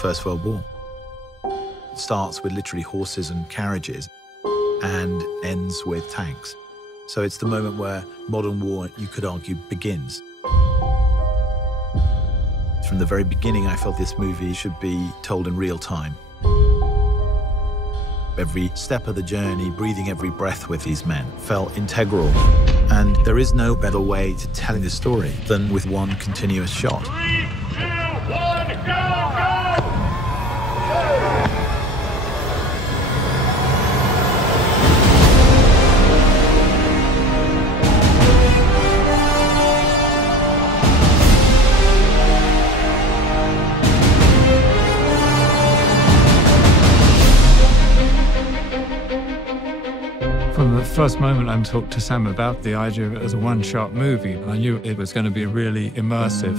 First World War. It starts with literally horses and carriages and ends with tanks. So it's the moment where modern war, you could argue, begins. From the very beginning, I felt this movie should be told in real time. Every step of the journey, breathing every breath with these men felt integral. And there is no better way to telling this story than with one continuous shot. 3, 2, 1, go, go! From the first moment I talked to Sam about the idea of it as a one-shot movie, I knew it was going to be really immersive.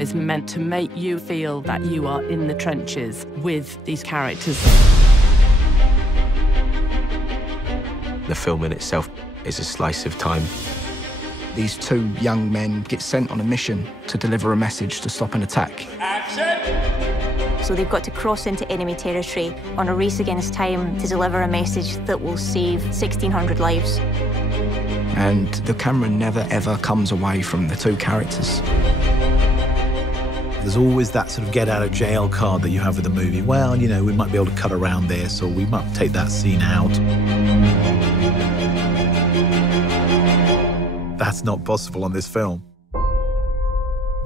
It's meant to make you feel that you are in the trenches with these characters. The film in itself is a slice of time. These two young men get sent on a mission to deliver a message to stop an attack. Action! So they've got to cross into enemy territory on a race against time to deliver a message that will save 1,600 lives. And the camera never, ever comes away from the two characters. There's always that sort of get-out-of-jail card that you have with a movie. Well, you know, we might be able to cut around this, or we might take that scene out. That's not possible on this film.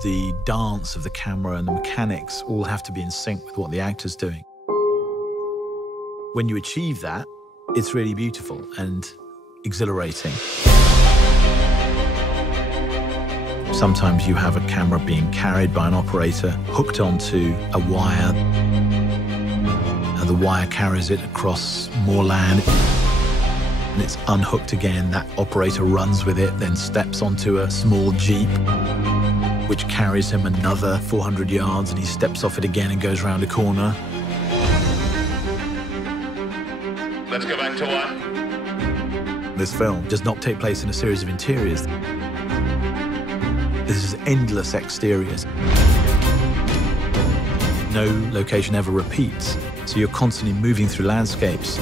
The dance of the camera and the mechanics all have to be in sync with what the actor's doing. When you achieve that, it's really beautiful and exhilarating. Sometimes you have a camera being carried by an operator, hooked onto a wire, and the wire carries it across more land, and it's unhooked again. That operator runs with it, then steps onto a small jeep, which carries him another 400 yards, and he steps off it again and goes round a corner. Let's go back to one. This film does not take place in a series of interiors. This is endless exteriors. No location ever repeats, so you're constantly moving through landscapes.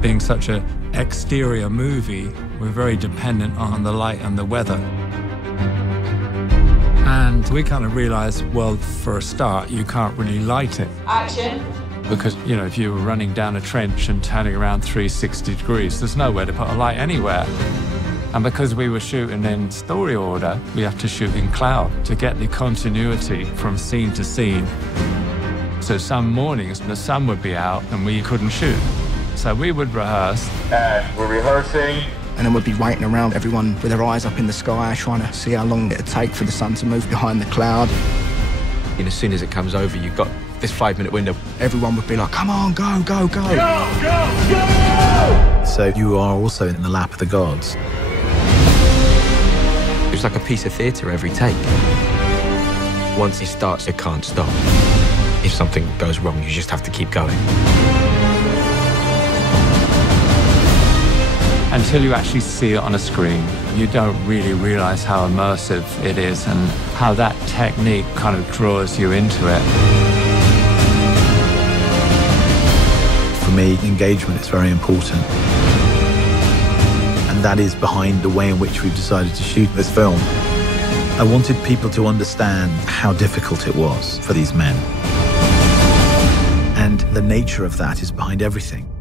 Being such an exterior movie, we're very dependent on the light and the weather. And we kind of realized, well, for a start, you can't really light it. Action. Because, you know, if you were running down a trench and turning around 360 degrees, there's nowhere to put a light anywhere. And because we were shooting in story order, we have to shoot in cloud to get the continuity from scene to scene. So some mornings, the sun would be out and we couldn't shoot. So we would rehearse. And we're rehearsing. And then we'd be waiting around, everyone with their eyes up in the sky, trying to see how long it'd take for the sun to move behind the cloud. And as soon as it comes over, you've got this 5-minute window. Everyone would be like, come on, go, go, go. Go, go, go! So you are also in the lap of the gods. It's like a piece of theatre every take. Once it starts, it can't stop. If something goes wrong, you just have to keep going. Until you actually see it on a screen, you don't really realize how immersive it is and how that technique kind of draws you into it. For me, engagement is very important. And that is behind the way in which we've decided to shoot this film. I wanted people to understand how difficult it was for these men. And the nature of that is behind everything.